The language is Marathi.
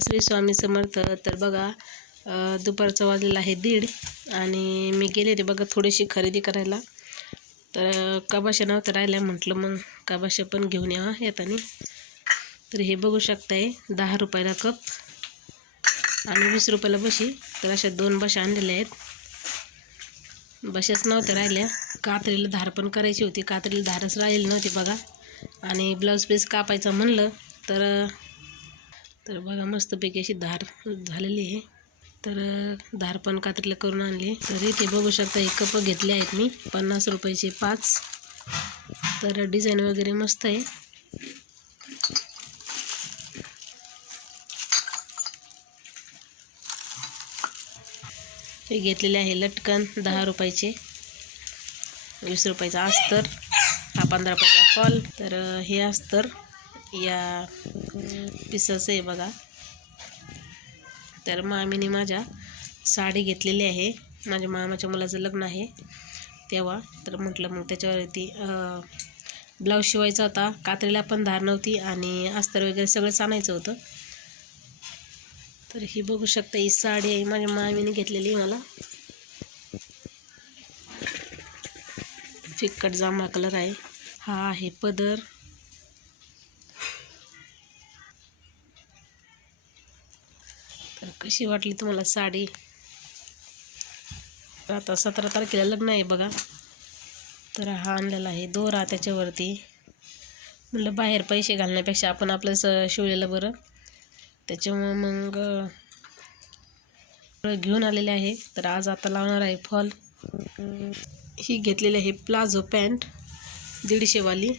श्री स्वामी समर्थ तर बघा दुपारचं वाजलेलं आहे दीड आणि मी गेले होते बघा थोडीशी खरेदी करायला. तर काबाशा कबाशा नव्हतं राहिल्या म्हटलं मग कबाशा पण घेऊन यावा येताना तर हे बघू शकताय दहा रुपयाला कप आणि वीस रुपयाला बशी. तर अशा दोन बशा आणलेल्या आहेत. बशाच नव्हत्या राहिल्या. कात्रीला धार पण करायची होती. कात्रीला धारच राहिली नव्हती बघा. आणि ब्लाऊज पीस कापायचा म्हणलं तर तर बघा मस्तपैकी अशी धार झालेली आहे. तर धार पण कात्रीला करून आणली. तर इथे बघू शकता हे कप घेतले आहेत मी. पन्नास रुपयाचे पाच. तर डिझाईन वगैरे मस्त आहे. हे घेतलेले आहे लटकन दहा रुपयाचे. वीस रुपयाचा अस्तर. हा पंधरा रुपयाचा फॉल. तर हे अस्तर. या पिसाचं आहे बघा. तर मामीने माझ्या साडी घेतलेली आहे. माझ्या मामाच्या मुलाचं लग्न आहे तेव्हा. तर म्हटलं मग त्याच्यावरती ब्लाऊज शिवायचा होता. कात्रीला पण धार नव्हती आणि अस्तर वगैरे सगळंच आणायचं होतं. तर ही बघू शकता ही साडी आहे माझ्या मामीने घेतलेली मला. फिक्कट जांभळा कलर आहे. हा आहे पदर. तर कशी वाटली तुम्हाला साडी? आता सतरा तारखेला लग्न आहे बघा. तर हा आणलेला आहे दोरा त्याच्यावरती. म्हटलं बाहेर पैसे घालण्यापेक्षा आपण आपलं स शिवलेलं बरं. त्याच्यामुळं मग घेऊन आलेले आहे. तर आज आता लावणार आहे फॉल. ही घेतलेली आहे प्लाझो पॅन्ट दीडशेवाली.